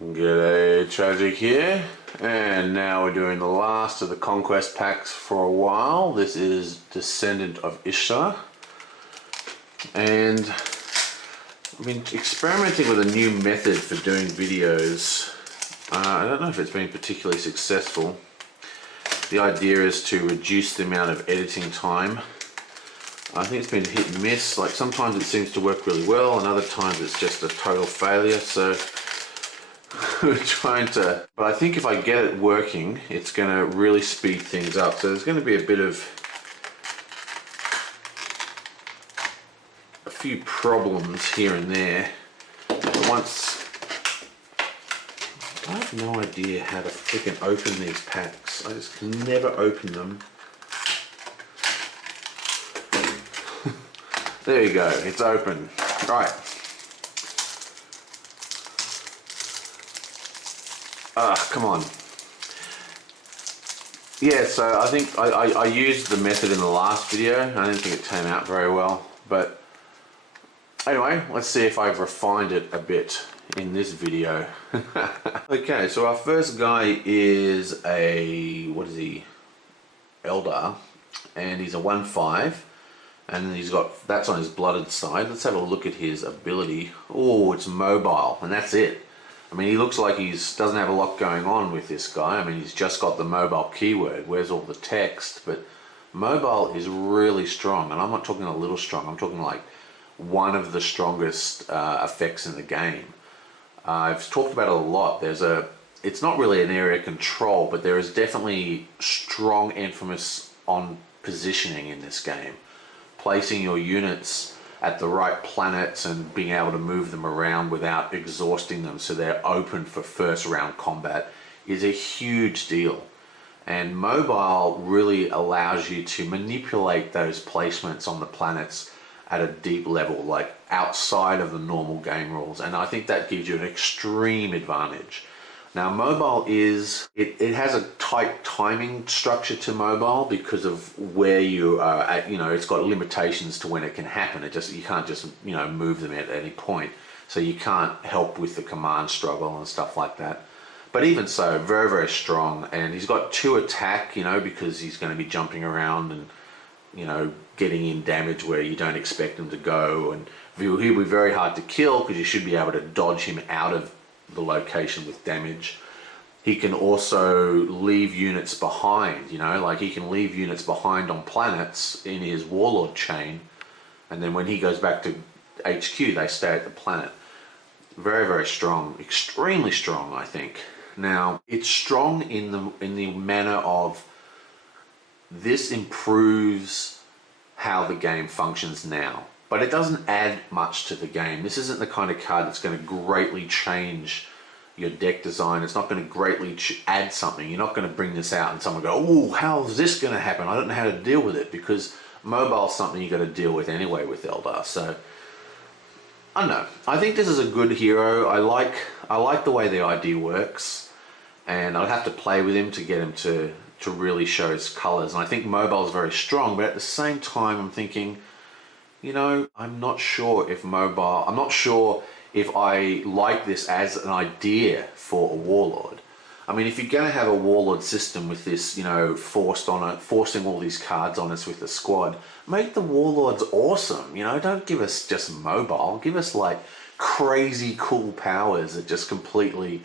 G'day, Tragic here, and now we're doing the last of the Conquest packs for a while. This is Descendant of Isha, and I've been experimenting with a new method for doing videos. I don't know if it's been particularly successful. The idea is to reduce the amount of editing time. I think it's been hit and miss. Like sometimes it seems to work really well, and other times it's just a total failure. So we're trying to, but I think if I get it working, it's going to really speed things up. So there's going to be a few problems here and there. But once, I have no idea how to freaking open these packs. I just can never open them. There you go, it's open. Right. Come on. Yeah, so I think I used the method in the last video. I didn't think it came out very well. But anyway, let's see if I've refined it a bit in this video. Okay, so our first guy is a, what is he? Eldar. And he's a 1/5. And he's got, that's on his blooded side. Let's have a look at his ability. Oh, it's mobile, and that's it. I mean, he looks like he doesn't have a lot going on with this guy. I mean, he's just got the mobile keyword. Where's all the text? But mobile is really strong, and I'm not talking a little strong. I'm talking like one of the strongest effects in the game. I've talked about it a lot. It's not really an area control, but there is definitely strong emphasis on positioning in this game. Placing your units at the right planets and being able to move them around without exhausting them so they're open for first round combat is a huge deal. And mobile really allows you to manipulate those placements on the planets at a deep level, like outside of the normal game rules, and I think that gives you an extreme advantage. Now mobile is, it has a tight timing structure to mobile because of where you are at, you know, it's got limitations to when it can happen. You can't just, you know, move them at any point. So you can't help with the command struggle and stuff like that. But even so, very, very strong. And he's got 2 attack, you know, because he's going to be jumping around and, you know, getting in damage where you don't expect him to go. And he'll be very hard to kill because you should be able to dodge him out of the location with damage. He can also leave units behind, you know, like he can leave units behind on planets in his Warlord chain, and then when he goes back to HQ they stay at the planet. Very, very strong, extremely strong, I think. Now it's strong in the manner of this improves how the game functions now. But it doesn't add much to the game. This isn't the kind of card that's going to greatly change your deck design. It's not going to greatly add something. You're not going to bring this out and someone go, oh, how is this going to happen? I don't know how to deal with it, because mobile is something you got to deal with anyway with Eldar. So I don't know. I think this is a good hero. I like the way the ID works, and I'd have to play with him to get him to really show his colors. And I think mobile is very strong, but at the same time, I'm thinking, you know, I'm not sure if I like this as an idea for a Warlord. I mean, if you're going to have a Warlord system with this, you know, forcing all these cards on us with the squad, make the Warlords awesome. You know, don't give us just mobile. Give us like crazy cool powers that just completely,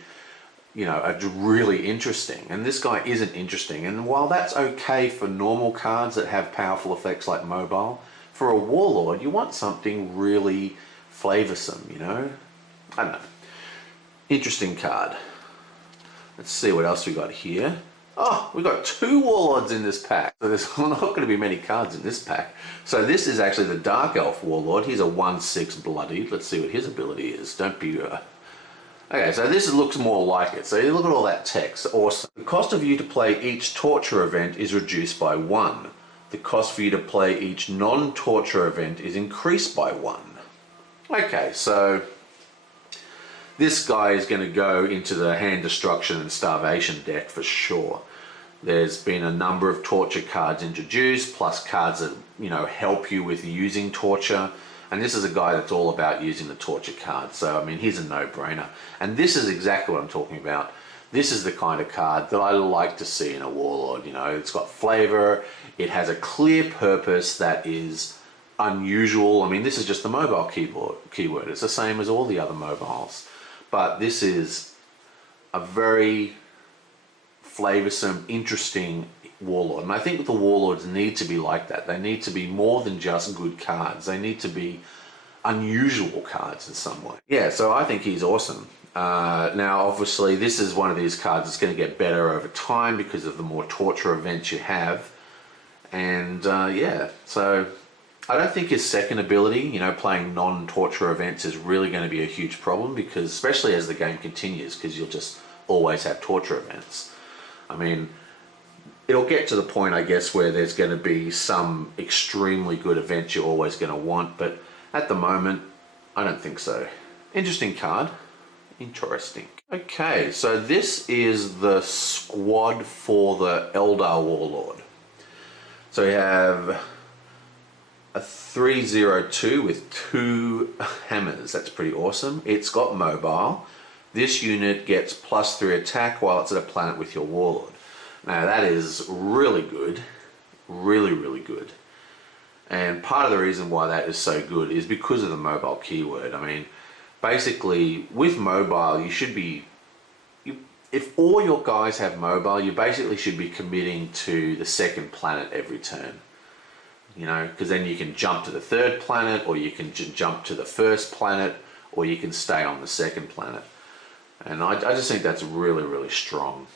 you know, are really interesting. And this guy isn't interesting. And while that's okay for normal cards that have powerful effects like mobile, for a Warlord, you want something really flavoursome, you know? I don't know. Interesting card. Let's see what else we got here. Oh, we got 2 Warlords in this pack. So there's not going to be many cards in this pack. So this is actually the Dark Elf Warlord. He's a 1/6 bloodied. Let's see what his ability is. Don't be... Okay, so this looks more like it. So you look at all that text. Awesome. The cost of you to play each torture event is reduced by 1. The cost for you to play each non-torture event is increased by 1. Okay, so this guy is going to go into the hand destruction and starvation deck for sure. There's been a number of torture cards introduced, plus cards that, you know, help you with using torture. And this is a guy that's all about using the torture card. So, I mean, he's a no-brainer. And this is exactly what I'm talking about. This is the kind of card that I like to see in a Warlord. You know, it's got flavor. It has a clear purpose that is unusual. I mean, this is just the mobile keyword. It's the same as all the other mobiles. But this is a very flavoursome, interesting Warlord. And I think the Warlords need to be like that. They need to be more than just good cards. They need to be unusual cards in some way. Yeah, so I think he's awesome. Now, obviously, this is one of these cards that's going to get better over time because of the more torture events you have. And yeah, so I don't think his second ability, you know, playing non-torture events is really going to be a huge problem, because especially as the game continues, because you'll just always have torture events. I mean, it'll get to the point, I guess, where there's going to be some extremely good events you're always going to want, but at the moment, I don't think so. Interesting card. Interesting. Okay, so this is the squad for the Eldar Warlord. So we have a 302 with 2 hammers. That's pretty awesome. It's got mobile. This unit gets +3 attack while it's at a planet with your Warlord. Now that is really good. Really, really good. And part of the reason why that is so good is because of the mobile keyword. I mean, basically, with mobile, you should be... if all your guys have mobile, you basically should be committing to the second planet every turn. You know, because then you can jump to the third planet, or you can jump to the first planet, or you can stay on the second planet. And I just think that's really, really strong.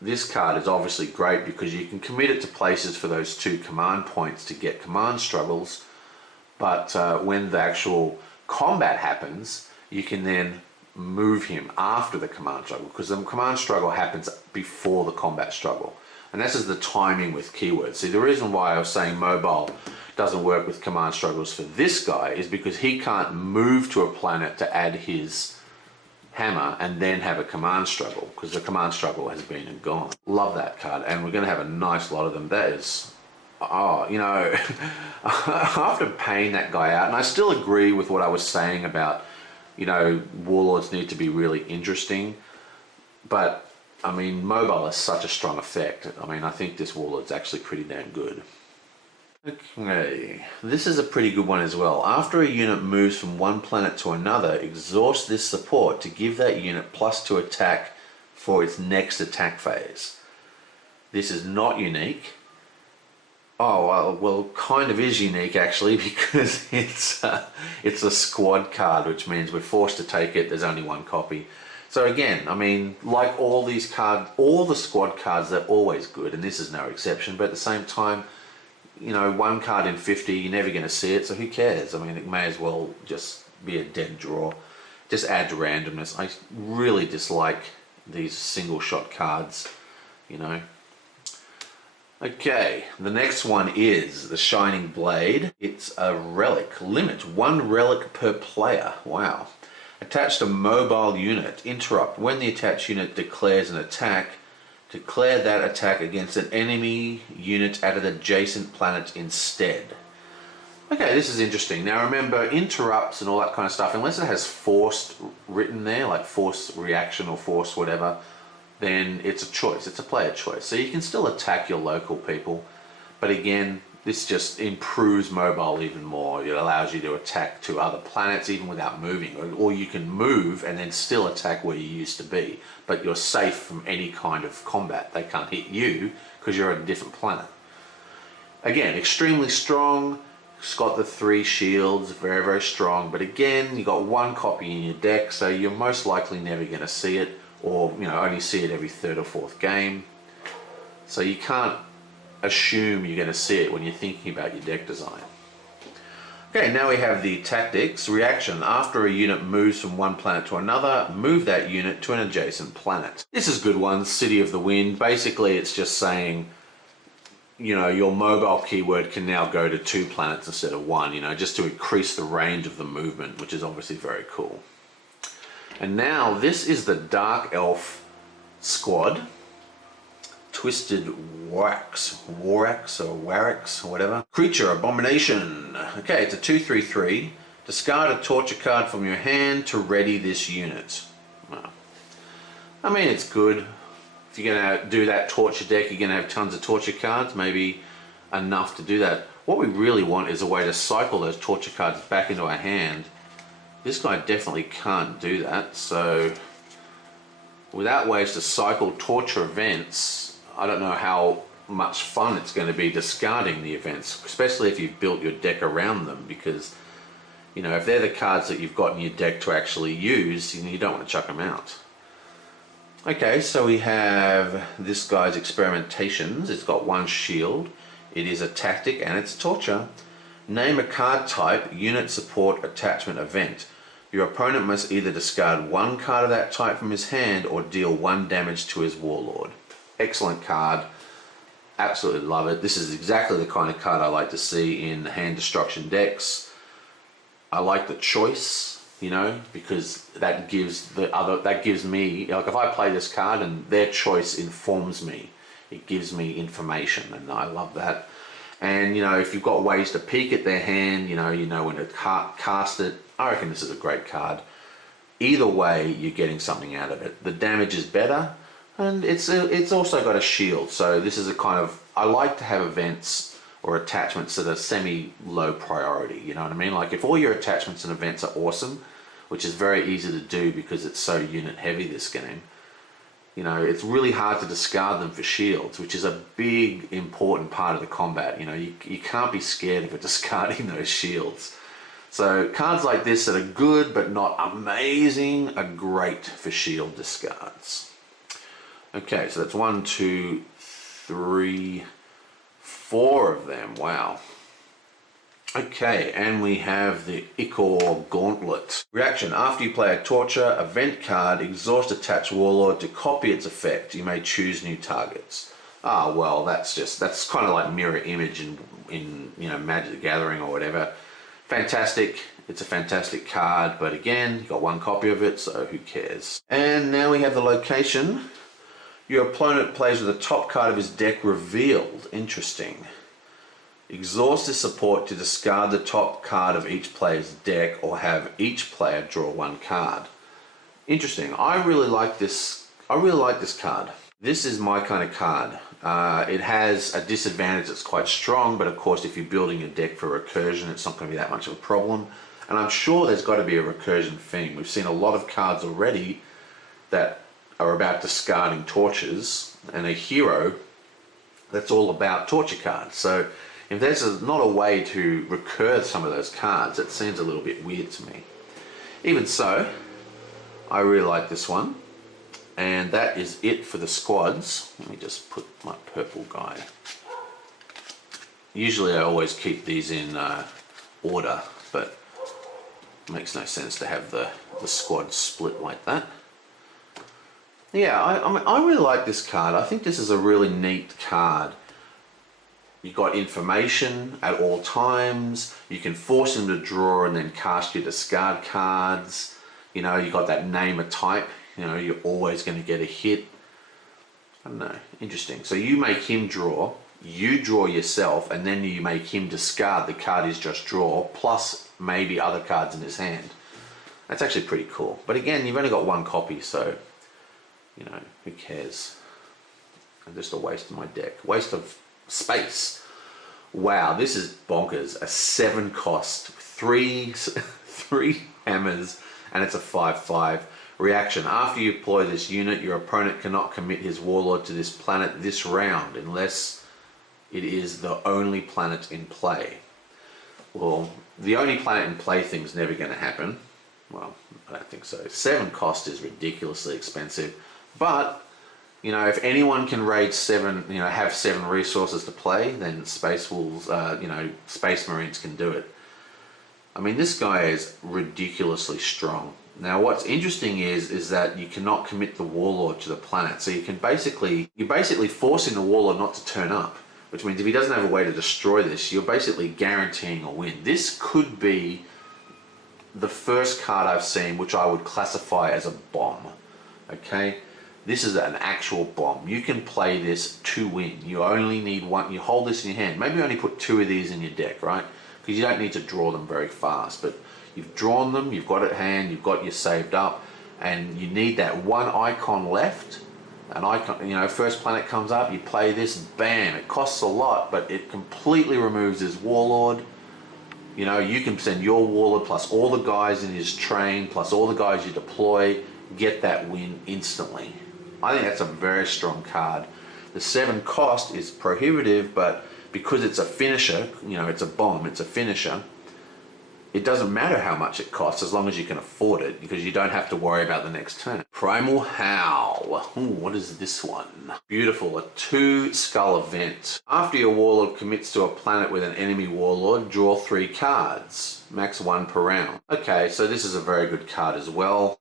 This card is obviously great because you can commit it to places for those 2 command points to get command struggles, but when the actual combat happens, you can then move him after the command struggle, because the command struggle happens before the combat struggle. And this is the timing with keywords. See, the reason why I was saying mobile doesn't work with command struggles for this guy is because he can't move to a planet to add his hammer and then have a command struggle, because the command struggle has been and gone. Love that card, and we're going to have a nice lot of them. That is, oh, you know, after paying that guy out, and I still agree with what I was saying about, you know, Warlords need to be really interesting, but I mean, mobile has such a strong effect. I mean, I think this Warlord's actually pretty damn good. Okay, this is a pretty good one as well. After a unit moves from one planet to another, exhaust this support to give that unit +2 attack for its next attack phase. This is not unique. Oh, well, kind of is unique actually, because it's a squad card, which means we're forced to take it. There's only 1 copy. So again, I mean, like all these cards, all the squad cards, they're always good, and this is no exception. But at the same time, you know, 1 card in 50, you're never going to see it, so who cares? I mean, it may as well just be a dead draw. Just add to randomness. I really dislike these single shot cards, you know. Okay, the next one is the Shining Blade. It's a relic. Limit 1 relic per player. Wow. Attached a mobile unit. Interrupt. When the attached unit declares an attack, declare that attack against an enemy unit at an adjacent planet instead. Okay, this is interesting. Now remember, interrupts and all that kind of stuff, unless it has forced written there, like force reaction or force whatever, then it's a choice. It's a player choice. So you can still attack your local people, but again, this just improves mobile even more. It allows you to attack to other planets even without moving, or you can move and then still attack where you used to be, but you're safe from any kind of combat. They can't hit you because you're at a different planet. Again, extremely strong. It's got the 3 shields, very, very strong, but again, you got 1 copy in your deck, so you're most likely never going to see it, or you know, only see it every 3rd or 4th game. So you can't assume you're going to see it when you're thinking about your deck design. Okay, now we have the tactics. Reaction. After a unit moves from one planet to another, move that unit to an adjacent planet. This is a good one, City of the Wind. Basically, it's just saying, you know, your mobile keyword can now go to 2 planets instead of 1, you know, just to increase the range of the movement, which is obviously very cool. And now this is the Dark Elf squad. Twisted Warax or Warax or whatever. Creature Abomination. Okay, it's a 2/3/3. Discard a torture card from your hand to ready this unit. Well, I mean, it's good. If you're going to do that torture deck, you're going to have tons of torture cards, maybe enough to do that. What we really want is a way to cycle those torture cards back into our hand. This guy definitely can't do that, so without ways to cycle torture events, I don't know how much fun it's going to be discarding the events, especially if you've built your deck around them, because you know, if they're the cards that you've got in your deck to actually use, you don't want to chuck them out. Okay, so we have this guy's Experimentations. It's got 1 shield. It is a tactic and it's torture. Name a card type, unit, support, attachment, event. Your opponent must either discard 1 card of that type from his hand or deal 1 damage to his Warlord. Excellent card. Absolutely love it. This is exactly the kind of card I like to see in hand destruction decks. I like the choice, you know, because that gives me, like if I play this card and their choice informs me, it gives me information, and I love that. And you know, if you've got ways to peek at their hand, you know when to cast it, I reckon this is a great card. Either way, you're getting something out of it. The damage is better, and it's also got a shield. So this is a kind of, I like to have events or attachments that are semi-low priority, you know what I mean? Like if all your attachments and events are awesome, which is very easy to do because it's so unit heavy this game, you know, it's really hard to discard them for shields, which is a big important part of the combat. You know, you can't be scared of discarding those shields. So cards like this that are good but not amazing are great for shield discards. Okay, so that's 1, 2, 3, 4 of them. Wow. Okay, and we have the Ichor Gauntlet. Reaction: after you play a torture event card, exhaust attached Warlord to copy its effect. You may choose new targets. Ah, well, that's kind of like mirror image in you know, Magic the Gathering or whatever. Fantastic. It's a fantastic card, but again, you got 1 copy of it, so who cares? And now we have the location. Your opponent plays with the top card of his deck revealed. Interesting. Exhaust this support to discard the top card of each player's deck or have each player draw 1 card. Interesting. I really like this card. This is my kind of card. It has a disadvantage that's quite strong, but of course if you're building a deck for recursion, it's not going to be that much of a problem. And I'm sure there's got to be a recursion theme. We've seen a lot of cards already that are about discarding tortures, and a hero that's all about torture cards. So if there's not a way to recur some of those cards, it seems a little bit weird to me. Even so, I really like this one. And that is it for the squads. Let me just put my purple guy. Usually I always keep these in order, but it makes no sense to have the squad split like that. Yeah, I really like this card. I think this is a really neat card. You've got information at all times. You can force him to draw and then cast your discard cards. You know, you got that name a type. You know, you're always going to get a hit. I don't know. Interesting. So you make him draw, you draw yourself, and then you make him discard the card he's just draw, plus maybe other cards in his hand. That's actually pretty cool. But again, you've only got 1 copy, so, you know, who cares? I'm just a waste of my deck. Waste of space. Wow, this is bonkers. A 7 cost, 3 hammers, and it's a 5/5. Reaction: after you deploy this unit, your opponent cannot commit his Warlord to this planet this round unless it is the only planet in play. Well, the only planet in play thing's never going to happen. Well, I don't think so. 7 cost is ridiculously expensive, but you know, if anyone can raid 7, you know, have 7 resources to play, then Space Wolves, you know, Space Marines can do it. I mean, this guy is ridiculously strong. Now, what's interesting is that you cannot commit the Warlord to the planet, so you're basically forcing the Warlord not to turn up, which means if he doesn't have a way to destroy this, you're basically guaranteeing a win. This could be the first card I've seen which I would classify as a bomb. Okay, This is an actual bomb. You can play this to win. You only need one. You hold this in your hand. Maybe only put 2 of these in your deck, right? Because you don't need to draw them very fast. But you've drawn them, you've got it at hand, you've got you saved up, and you need that one icon left. An icon, you know, first planet comes up, you play this, bam, it costs a lot, but it completely removes his Warlord. You know, you can send your Warlord plus all the guys in his train, plus all the guys you deploy, get that win instantly. I think that's a very strong card. The 7 cost is prohibitive, but because it's a finisher, you know, it's a bomb, it's a finisher, it doesn't matter how much it costs as long as you can afford it, because you don't have to worry about the next turn. Primal Howl. Ooh, what is this one? Beautiful, a 2 skull event. After your Warlord commits to a planet with an enemy Warlord, draw 3 cards. Max 1 per round. Okay, so this is a very good card as well.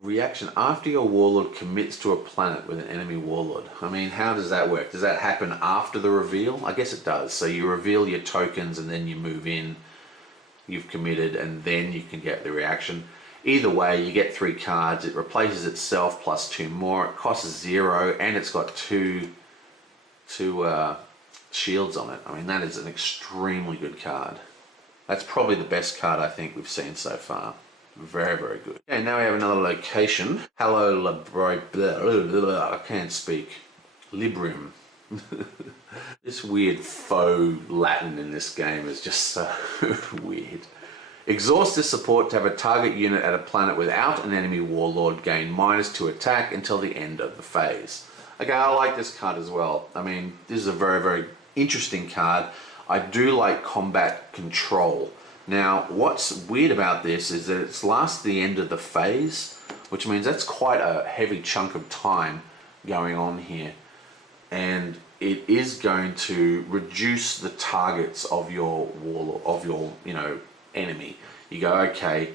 Reaction, after your Warlord commits to a planet with an enemy Warlord. I mean, how does that work? Does that happen after the reveal? I guess it does. So you reveal your tokens and then you move in. You've committed, and then you can get the reaction. Either way, you get 3 cards. It replaces itself plus 2 more. It costs 0, and it's got two shields on it. I mean, that is an extremely good card. That's probably the best card I think we've seen so far. Very, very good. Okay, now we have another location. Hello, I can't speak. Librium. This weird faux Latin in this game is just so weird. Exhaust this support to have a target unit at a planet without an enemy Warlord gain -2 attack until the end of the phase. Okay, I like this card as well. I mean, this is a very, very interesting card. I do like combat control. Now, what's weird about this is that it's last the end of the phase, which means that's quite a heavy chunk of time going on here. And it is going to reduce the targets of your Warlord, of your, you know, enemy. You go, okay,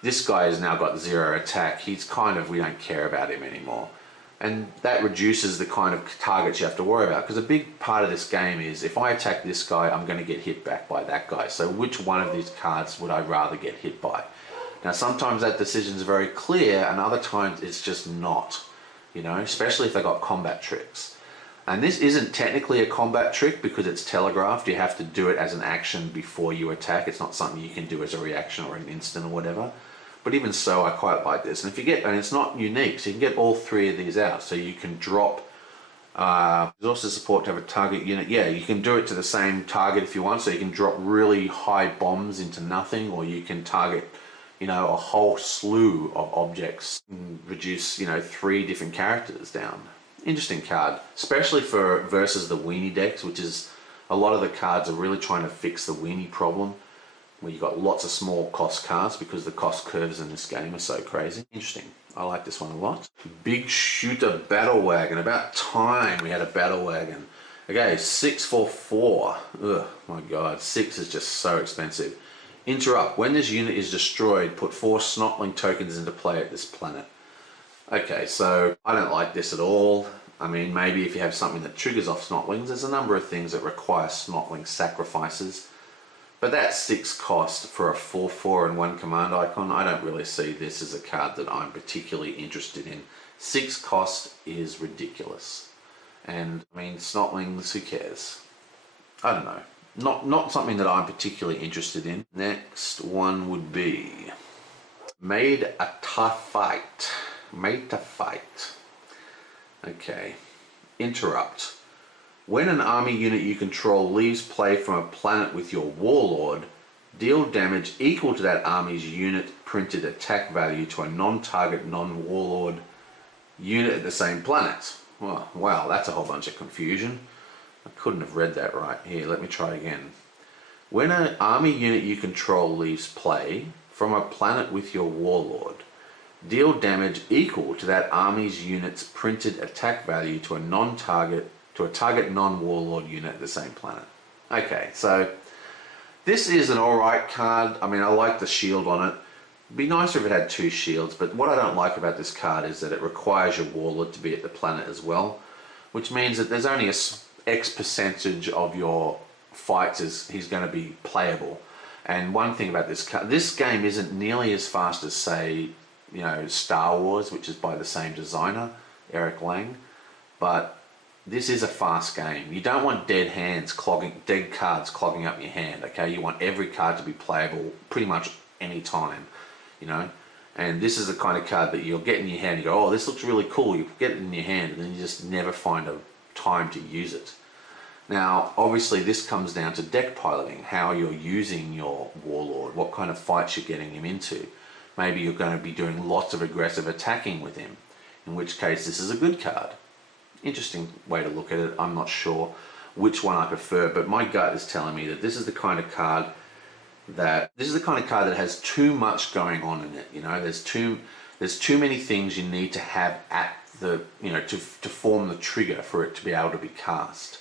this guy has now got 0 attack. He's kind of, we don't care about him anymore. And that reduces the kind of targets you have to worry about. Because a big part of this game is, if I attack this guy, I'm going to get hit back by that guy. So which one of these cards would I rather get hit by? Now, sometimes that decision is very clear, and other times it's just not. You know, especially if they got combat tricks. And this isn't technically a combat trick because it's telegraphed. You have to do it as an action before you attack. It's not something you can do as a reaction or an instant or whatever. But even so, I quite like this. And if you get, and it's not unique, so you can get all 3 of these out. So you can drop resources support to have a target unit. Yeah, you can do it to the same target if you want. So you can drop really high bombs into nothing, or you can target, you know, a whole slew of objects and reduce, you know, 3 different characters down. Interesting card, especially for versus the weenie decks, which is a lot of the cards are really trying to fix the weenie problem, where you've got lots of small cost cards because the cost curves in this game are so crazy. Interesting. I like this one a lot. Big Shooter Battle Wagon. About time we had a Battle Wagon. Okay, 6 for 4. Ugh, my god, 6 is just so expensive. Interrupt. When this unit is destroyed, put 4 Snotling tokens into play at this planet. Okay, so I don't like this at all. I mean, maybe if you have something that triggers off Snotlings, there's a number of things that require Snotling sacrifices. But that 6 cost for a 4/4 and 1 command icon, I don't really see this as a card that I'm particularly interested in. 6 cost is ridiculous. And, I mean, Snotlings, who cares? I don't know. Not something that I'm particularly interested in. Next one would be Made a Tough Fight. Made to fight. Okay. Interrupt. When an army unit you control leaves play from a planet with your Warlord, deal damage equal to that army's unit printed attack value to a non-target non-Warlord unit at the same planet. Well, wow, that's a whole bunch of confusion. I couldn't have read that right. Here, let me try again. When an army unit you control leaves play from a planet with your Warlord, deal damage equal to that army's unit's printed attack value to a target non-Warlord unit at the same planet. Okay, so this is an alright card. I mean, I like the shield on it. It'd be nicer if it had 2 shields, but what I don't like about this card is that it requires your Warlord to be at the planet as well, which means that there's only a X percentage of your fights he's going to be playable. And one thing about this card, this game isn't nearly as fast as, say, you know, Star Wars, which is by the same designer. Eric Lang, but this is a fast game. You don't want dead cards clogging up your hand, okay? You want every card to be playable pretty much any time, you know? And this is the kind of card that you'll get in your hand, you go, oh, this looks really cool, you get it in your hand, and then you just never find a time to use it. Now, obviously this comes down to deck piloting, how you're using your Warlord, what kind of fights you're getting him into. Maybe you're going to be doing lots of aggressive attacking with him, in which case this is a good card. Interesting way to look at it. I'm not sure which one I prefer, but my gut is telling me that this is the kind of card that has too much going on in it. You know, there's too many things you need to have at the, you know, to form the trigger for it to be able to be cast.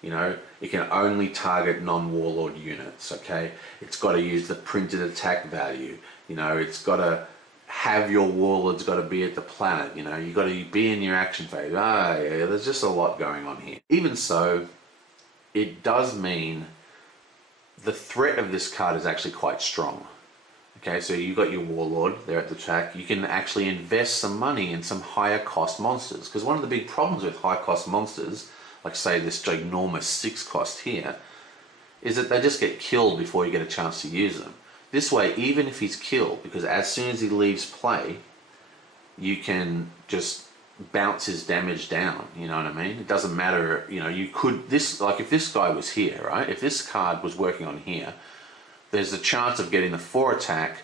You know, it can only target non-Warlord units, okay? It's got to use the printed attack value. You know, it's got to have your Warlord's got to be at the planet, you know, you got to be in your action phase. Yeah, there's just a lot going on here. Even so, it does mean the threat of this card is actually quite strong. Okay, so you've got your Warlord there at the track. You can actually invest some money in some higher cost monsters, because one of the big problems with high cost monsters, like say this ginormous 6 cost here, is that they just get killed before you get a chance to use them. This way, even if he's killed, because as soon as he leaves play, you can just bounce his damage down, you know what I mean? It doesn't matter, you know, you could, like if this guy was here, right? If this card was working on here, there's a chance of getting the 4 attack,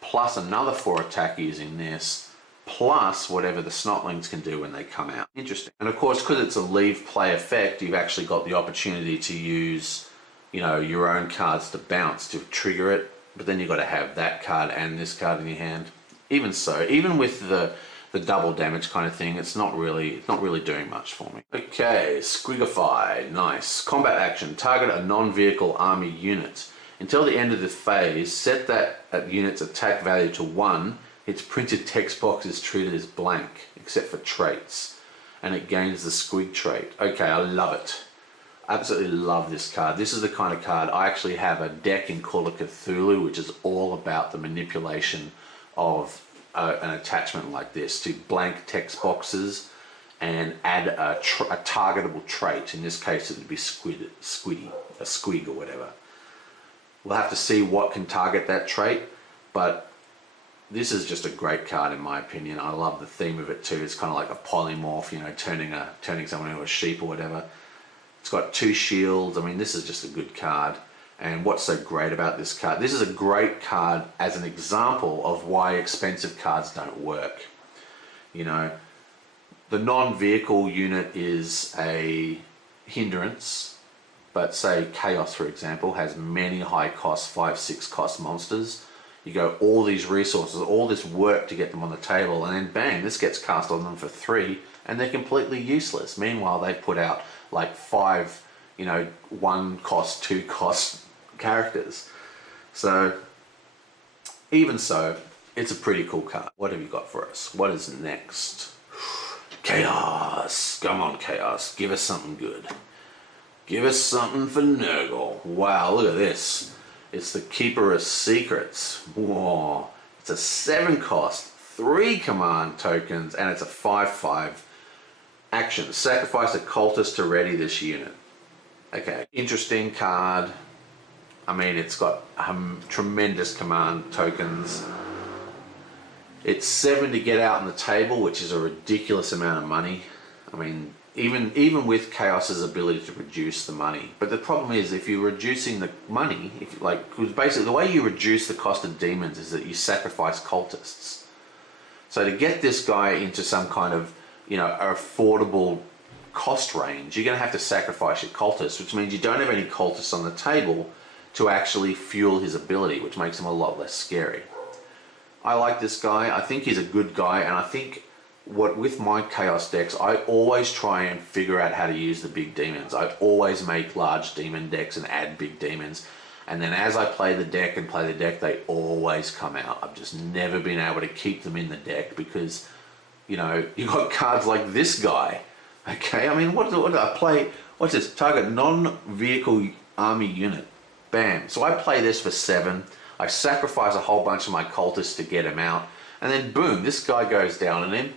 plus another 4 attack using this, plus whatever the Snotlings can do when they come out. Interesting. And of course, because it's a leave play effect, you've actually got the opportunity to use, you know, your own cards to bounce to trigger it. But then you've got to have that card and this card in your hand. Even so, even with the double damage kind of thing, it's not really doing much for me. Okay, Squigify, nice. Combat action, target a non-vehicle army unit. Until the end of the phase, set that unit's attack value to 1. Its printed text box is treated as blank, except for traits. And it gains the Squig trait. Okay, I love it. Absolutely love this card. This is the kind of card, I actually have a deck in Call of Cthulhu which is all about the manipulation of an attachment like this to blank text boxes and add a targetable trait. In this case it would be a squig or whatever. We'll have to see what can target that trait, but this is just a great card in my opinion. I love the theme of it too. It's kind of like a polymorph, you know, turning someone into a sheep or whatever. It's got 2 shields. I mean, this is just a good card. And what's so great about this card? This is a great card as an example of why expensive cards don't work. You know, the non-vehicle unit is a hindrance, but say Chaos, for example, has many high cost, 5, 6 cost monsters. You go all these resources, all this work to get them on the table, and then bang, this gets cast on them for 3, and they're completely useless. Meanwhile, they put out like 5, you know, 1 cost, 2 cost characters. So, even so, it's a pretty cool card. What have you got for us? What is next? Chaos! Come on, Chaos. Give us something good. Give us something for Nurgle. Wow, look at this. It's the Keeper of Secrets. Whoa. It's a 7 cost, 3 command tokens, and it's a 5/5. Action. Sacrifice a cultist to ready this unit. Okay, interesting card. I mean, it's got tremendous command tokens. It's 7 to get out on the table, which is a ridiculous amount of money. I mean, even with Chaos's ability to reduce the money. But the problem is, if you're reducing the money, because basically the way you reduce the cost of demons is that you sacrifice cultists. So to get this guy into some kind of, you know, affordable cost range, you're going to have to sacrifice your cultists, which means you don't have any cultists on the table to actually fuel his ability, which makes him a lot less scary. I like this guy. I think he's a good guy, and I think with my Chaos decks, I always try and figure out how to use the big demons. I always make large demon decks and add big demons, and then as I play the deck, they always come out. I've just never been able to keep them in the deck because, you know, you've got cards like this guy. Okay, I mean, what do I play? What's this? Target non-vehicle army unit. Bam. So I play this for 7. I sacrifice a whole bunch of my cultists to get him out, and then boom, this guy goes down, and then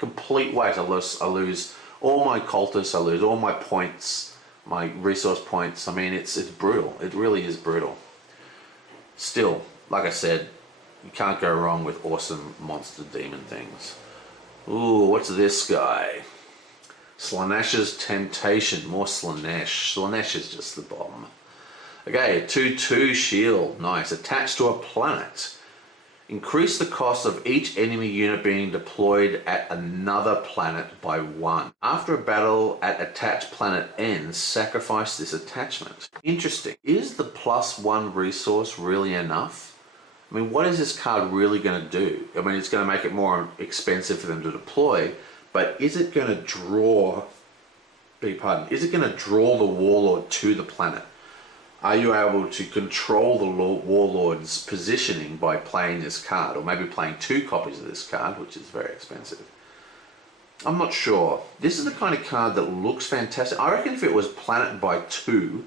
Complete waste. I lose all my cultists, I lose all my points, my resource points. I mean, it's brutal. It really is brutal. Still, like I said, you can't go wrong with awesome monster demon things. Ooh, what's this guy? Slanesh's Temptation. More Slanesh. Slanesh is just the bomb. Okay, 2/2 shield. Nice. Attached to a planet. Increase the cost of each enemy unit being deployed at another planet by 1. After a battle at attached planet ends, sacrifice this attachment. Interesting. Is the +1 resource really enough? I mean, what is this card really going to do? I mean, it's going to make it more expensive for them to deploy, but is it going to draw, is it going to draw the Warlord to the planet? Are you able to control the Warlord's positioning by playing this card, or maybe playing 2 copies of this card, which is very expensive? I'm not sure. This is the kind of card that looks fantastic. I reckon if it was planet by 2,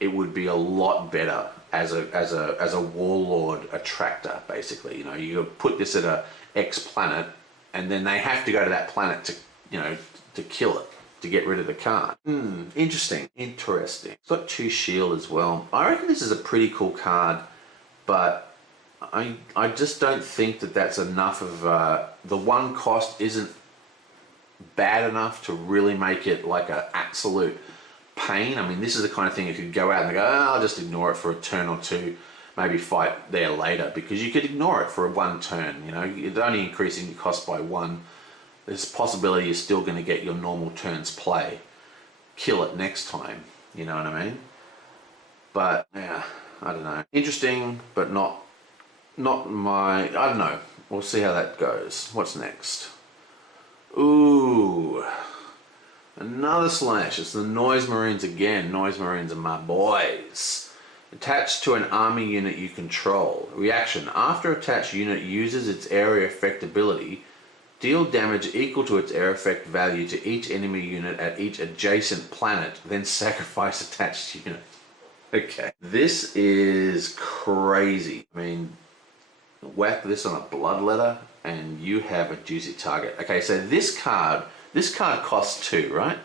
it would be a lot better as a Warlord attractor. Basically, you know, you put this at a X planet, and then they have to go to that planet to, you know, to kill it, to get rid of the card. Interesting. It's got 2 shield as well. I reckon this is a pretty cool card, but I just don't think that that's enough of the 1 cost isn't bad enough to really make it like an absolute pain. I mean, this is the kind of thing you could go out and go, oh, I'll just ignore it for a turn or 2, maybe fight there later, because you could ignore it for 1 turn. You know, it's only increasing your cost by 1. There's a possibility you're still going to get your normal turn's play. Kill it next time, you know what I mean? But yeah, I don't know. Interesting, but not my, I don't know. We'll see how that goes. What's next? Ooh, another Slash. It's the Noise Marines again. Noise Marines are my boys. Attached to an army unit you control. Reaction: after attached unit uses its area effect ability, deal damage equal to its area effect value to each enemy unit at each adjacent planet, then sacrifice attached unit. Okay, this is crazy. I mean, whack this on a bloodletter and you have a juicy target. Okay, so this card costs 2, right?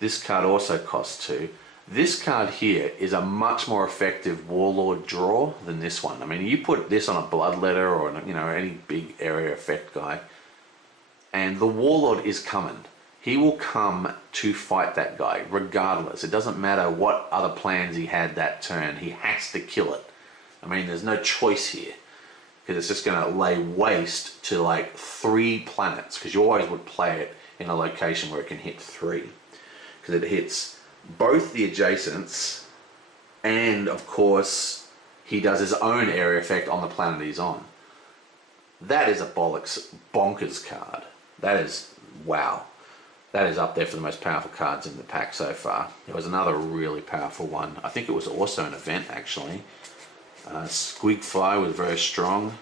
This card also costs 2. This card here is a much more effective Warlord draw than this one. I mean, you put this on a bloodletter or, you know, any big area effect guy, and the Warlord is coming. He will come to fight that guy regardless. It doesn't matter what other plans he had that turn. He has to kill it. I mean, there's no choice here, because it's just going to lay waste to like 3 planets, because you always would play it in a location where it can hit 3, because it hits both the adjacents, and of course he does his own area effect on the planet he's on. That is a bonkers card. That is, wow. That is up there for the most powerful cards in the pack so far. There was another really powerful one. I think it was also an event, actually. Squigfly was very strong.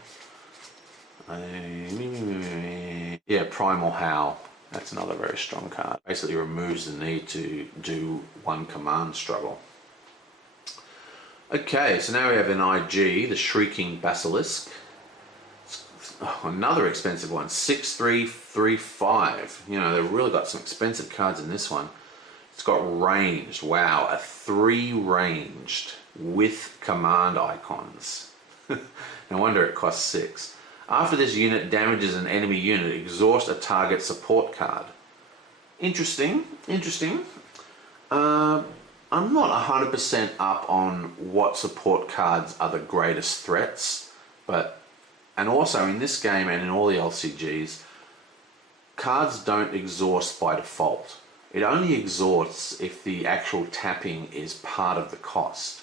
Yeah, Primal Howl. That's another very strong card. Basically removes the need to do 1 command struggle. Okay, so now we have an IG, the Shrieking Basilisk. Oh, another expensive one, 6335. You know, they've really got some expensive cards in this one. It's got ranged. Wow, a 3 ranged with command icons. No wonder it costs 6. After this unit damages an enemy unit, exhaust a target support card. Interesting. I'm not 100% up on what support cards are the greatest threats, but, and also in this game and in all the LCGs, cards don't exhaust by default. It only exhausts if the actual tapping is part of the cost.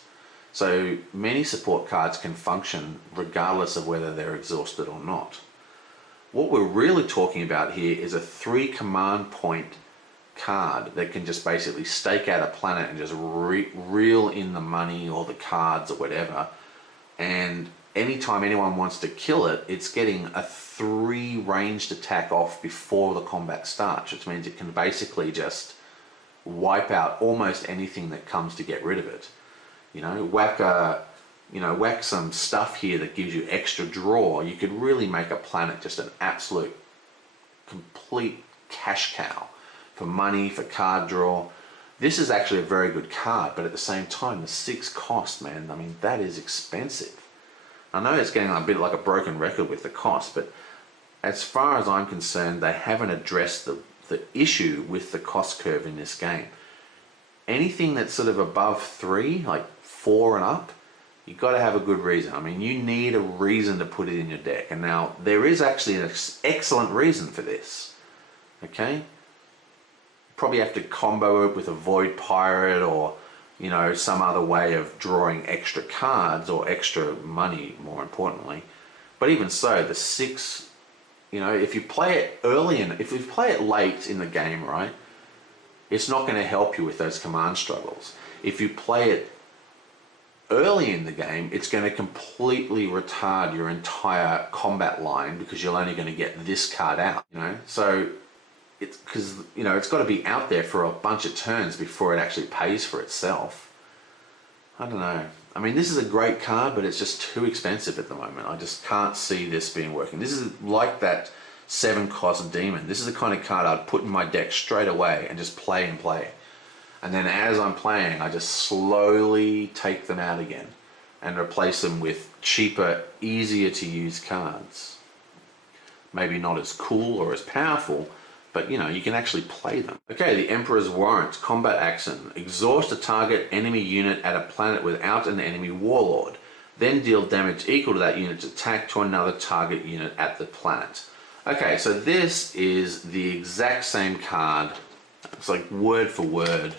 So many support cards can function regardless of whether they're exhausted or not. What we're really talking about here is a 3 command point card that can just basically stake out a planet and just reel in the money or the cards or whatever. And anytime anyone wants to kill it, it's getting a 3 ranged attack off before the combat starts, which means it can basically just wipe out almost anything that comes to get rid of it. You know, whack some stuff here that gives you extra draw. You could really make a planet just an absolute complete cash cow for money, for card draw. This is actually a very good card, but at the same time, the 6 cost, man, I mean, that is expensive. I know it's getting a bit like a broken record with the cost, but as far as I'm concerned, they haven't addressed the issue with the cost curve in this game. Anything that's sort of above 3, like 4 and up, you've got to have a good reason. I mean, you need a reason to put it in your deck. And now, there is actually an excellent reason for this. Okay? Probably have to combo it with a Void Pirate or, you know, some other way of drawing extra cards or extra money, more importantly. But even so, the 6, you know, if you play it early and if you play it late in the game, right, it's not going to help you with those command struggles. If you play it early in the game, it's going to completely retard your entire combat line because you're only going to get this card out, you know. So it's because, you know, it's got to be out there for a bunch of turns before it actually pays for itself. I don't know. I mean, this is a great card, but it's just too expensive at the moment. I just can't see this being working. This is like that 7 cost demon. This is the kind of card I'd put in my deck straight away and just play and play. And then as I'm playing, I just slowly take them out again and replace them with cheaper, easier to use cards. Maybe not as cool or as powerful, but you know, you can actually play them. Okay, the Emperor's Warrant, combat action. Exhaust a target enemy unit at a planet without an enemy Warlord. Then deal damage equal to that unit's attack to another target unit at the planet. Okay, so this is the exact same card. It's like word for word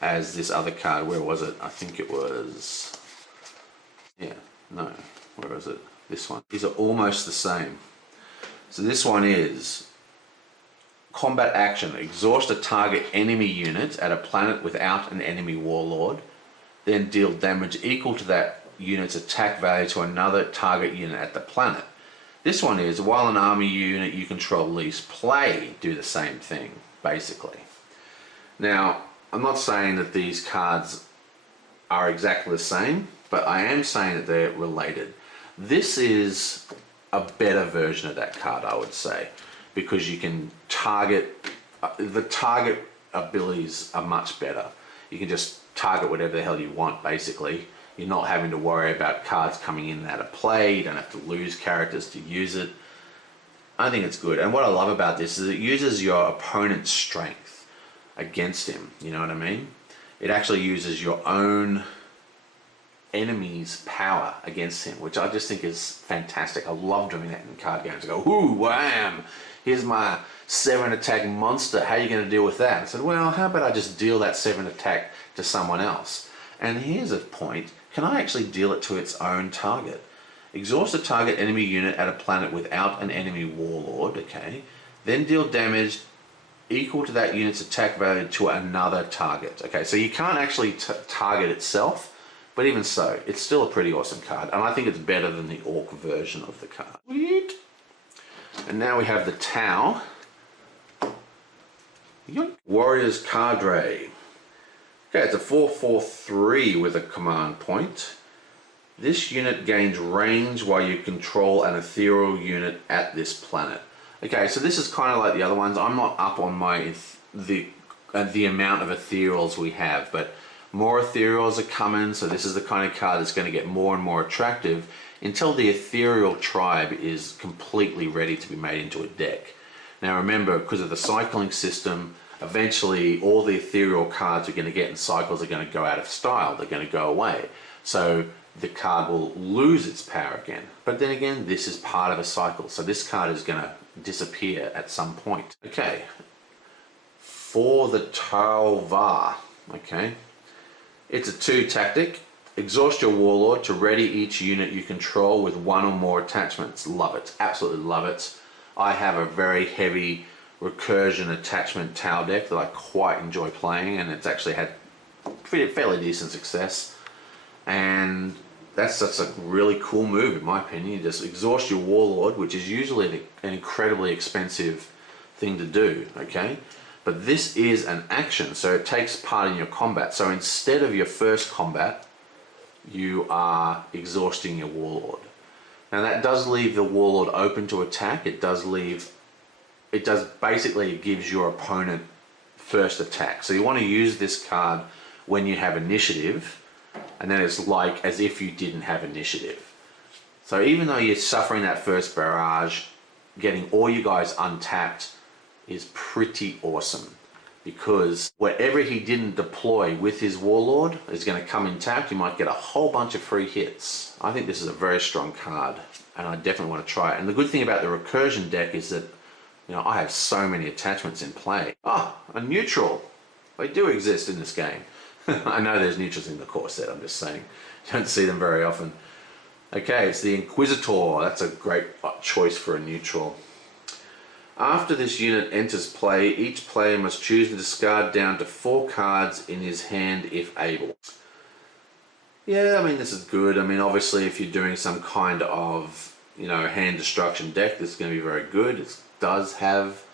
as this other card. Where was it? I think it was... Yeah, no. Where is it? This one. These are almost the same. So this one is... Combat action. Exhaust a target enemy unit at a planet without an enemy Warlord. Then deal damage equal to that unit's attack value to another target unit at the planet. This one is, while an army unit you control leaves play, do the same thing, basically. Now, I'm not saying that these cards are exactly the same, but I am saying that they're related. This is a better version of that card, I would say, because you can target, the target abilities are much better. You can just target whatever the hell you want, basically. You're not having to worry about cards coming in and out of play. You don't have to lose characters to use it. I think it's good. And what I love about this is it uses your opponent's strength against him. You know what I mean? It actually uses your own enemy's power against him, which I just think is fantastic. I love doing that in card games. I go, ooh, wham! Here's my 7 attack monster. How are you going to deal with that? I said, well, how about I just deal that 7 attack to someone else? And here's a point. Can I actually deal it to its own target? Exhaust a target enemy unit at a planet without an enemy Warlord, okay? Then deal damage equal to that unit's attack value to another target. Okay, so you can't actually target itself, but even so, it's still a pretty awesome card, and I think it's better than the Orc version of the card. Sweet. And now we have the Tau. Warrior's Cadre. Okay, it's a 4/4/3 with a command point. This unit gains range while you control an ethereal unit at this planet. Okay, so this is kind of like the other ones. I'm not up on my the amount of ethereals we have, but more ethereals are coming, so this is the kind of card that's going to get more and more attractive until the ethereal tribe is completely ready to be made into a deck. Now remember, because of the cycling system, eventually all the ethereal cards we're going to get in cycles are going to go out of style. They're going to go away. So the card will lose its power again. But then again, this is part of a cycle. So this card is going to disappear at some point. Okay. For the Talvar. Okay. It's a 2 tactic. Exhaust your Warlord to ready each unit you control with 1 or more attachments. Love it. Absolutely love it. I have a very heavy recursion attachment Tau deck that I quite enjoy playing, and it's actually had fairly decent success. And that's a really cool move in my opinion. You just exhaust your Warlord, which is usually an incredibly expensive thing to do, okay? But this is an action, so it takes part in your combat. So instead of your first combat, you are exhausting your Warlord. Now that does leave the Warlord open to attack. It it does basically, it gives your opponent first attack. So you want to use this card when you have initiative, and then it's like as if you didn't have initiative. So even though you're suffering that first barrage, getting all you guys untapped is pretty awesome, because whatever he didn't deploy with his Warlord is going to come intact. You might get a whole bunch of free hits. I think this is a very strong card, and I definitely want to try it. And the good thing about the recursion deck is that, you know, I have so many attachments in play. Ah, a neutral. They do exist in this game. I know there's neutrals in the core set, I'm just saying. You don't see them very often. Okay, it's the Inquisitor. That's a great choice for a neutral. After this unit enters play, each player must choose to discard down to 4 cards in his hand if able. Yeah, I mean, this is good. I mean, obviously, if you're doing some kind of, you know, hand destruction deck, this is going to be very good. It does have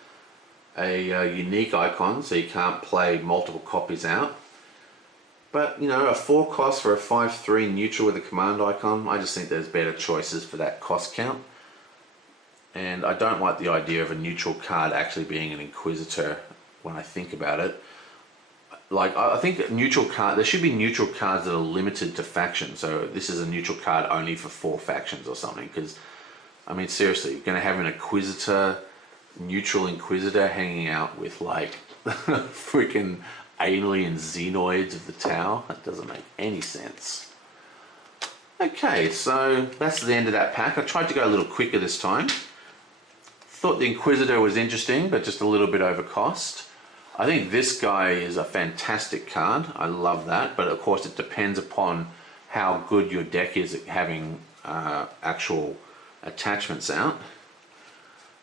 a unique icon, so you can't play multiple copies out. But, you know, a 4 cost for a 5/3 neutral with a command icon, I just think there's better choices for that cost count. And I don't like the idea of a neutral card actually being an Inquisitor when I think about it. Like, I think neutral card, there should be neutral cards that are limited to factions. So this is a neutral card only for 4 factions or something. Because, I mean, seriously, you're going to have an Inquisitor, neutral Inquisitor hanging out with like freaking alien xenoids of the Tau? That doesn't make any sense. Okay, so that's the end of that pack. I tried to go a little quicker this time. Thought the Inquisitor was interesting, but just a little bit over cost. I think this guy is a fantastic card. I love that, but of course it depends upon how good your deck is at having actual attachments out.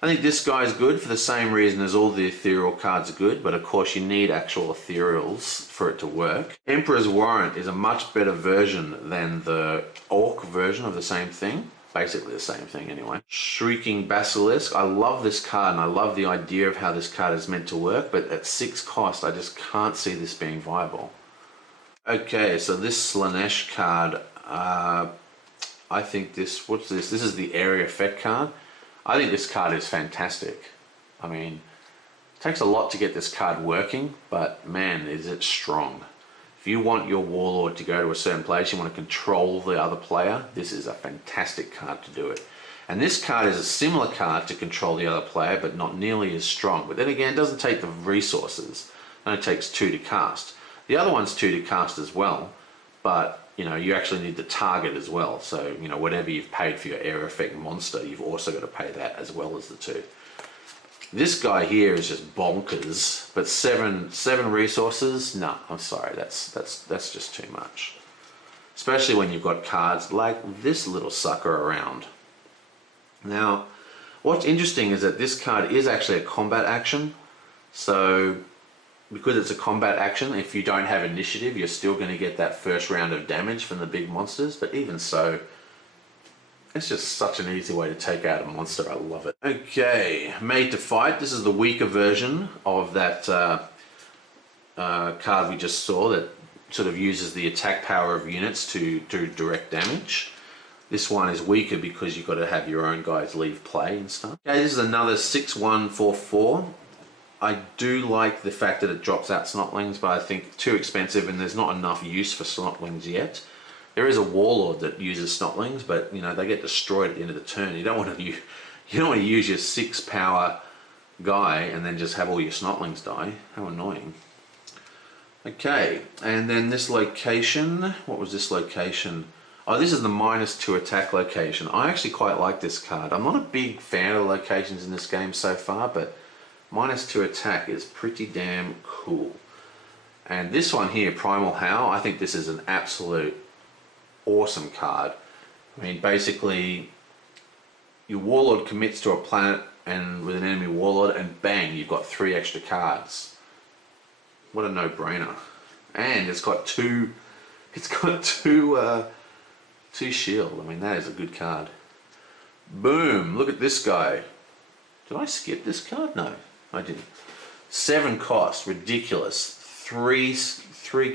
I think this guy is good for the same reason as all the ethereal cards are good, but of course you need actual ethereals for it to work. Emperor's Warrant is a much better version than the Orc version of the same thing. Basically the same thing anyway. Shrieking Basilisk. I love this card and I love the idea of how this card is meant to work, but at 6 cost I just can't see this being viable. Okay, so this Slanesh card, I think this, what's this? This is the area effect card. I think this card is fantastic. I mean, it takes a lot to get this card working, but man, is it strong. If you want your Warlord to go to a certain place, you want to control the other player, this is a fantastic card to do it. And this card is a similar card to control the other player, but not nearly as strong. But then again, it doesn't take the resources. It only takes 2 to cast. The other one's 2 to cast as well, but you know, you actually need the target as well. So, you know, whatever you've paid for your air effect monster, you've also got to pay that as well as the 2. This guy here is just bonkers, but seven resources? No, I'm sorry, that's just too much. Especially when you've got cards like this little sucker around. Now, what's interesting is that this card is actually a combat action. So, because it's a combat action, if you don't have initiative, you're still going to get that first round of damage from the big monsters, but even so, it's just such an easy way to take out a monster. I love it. Okay, Made to Fight. This is the weaker version of that card we just saw that sort of uses the attack power of units to do direct damage. This one is weaker because you've got to have your own guys leave play and stuff. Okay, this is another 6/1/4/4. I do like the fact that it drops out Snotlings, but I think too expensive and there's not enough use for Snotlings yet. There is a Warlord that uses Snotlings, but you know, they get destroyed at the end of the turn. You don't want to use your 6 power guy and then just have all your Snotlings die. How annoying. Okay, and then this location, what was this location? Oh, this is the -2 attack location. I actually quite like this card. I'm not a big fan of the locations in this game so far, but -2 attack is pretty damn cool. And this one here, Primal Howl, I think this is an absolute awesome card. I mean, basically, your Warlord commits to a planet and with an enemy Warlord, and bang, you've got 3 extra cards. What a no-brainer. And it's got two shield. I mean, that is a good card. Boom, look at this guy. Did I skip this card? No, I didn't. 7 cost, ridiculous. Three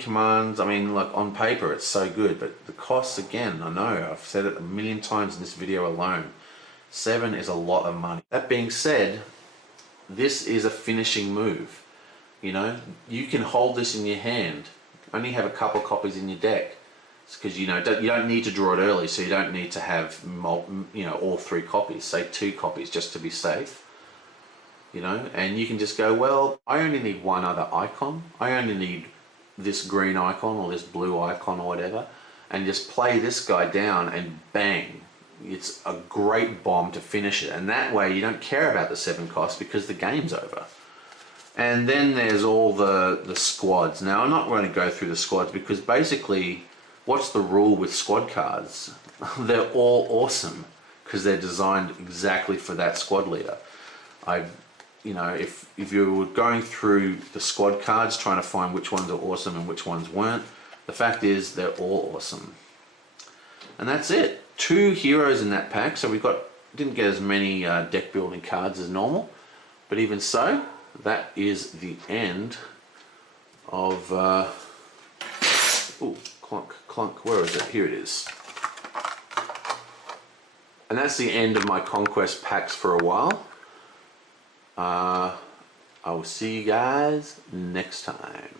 commands. I mean, like on paper it's so good, but the costs, again, I know I've said it a million times in this video alone, 7 is a lot of money. That being said, this is a finishing move. You know, you can hold this in your hand, only have a couple copies in your deck, because you don't need to draw it early, so you don't need to have all 3 copies. Say 2 copies just to be safe. You know, and you can just go, well, I only need 1 other icon. I only need this green icon or this blue icon or whatever, and just play this guy down and bang. It's a great bomb to finish it, and that way you don't care about the 7 cost because the game's over. And then there's all the squads. Now I'm not going to go through the squads because basically what's the rule with squad cards? They're all awesome because they're designed exactly for that squad leader. If you were going through the squad cards trying to find which ones are awesome and which ones weren't, the fact is they're all awesome. And that's it. 2 heroes in that pack, so didn't get as many deck building cards as normal, but even so, that is the end of clunk, where is it? Here it is. And that's the end of my Conquest packs for a while. I will see you guys next time.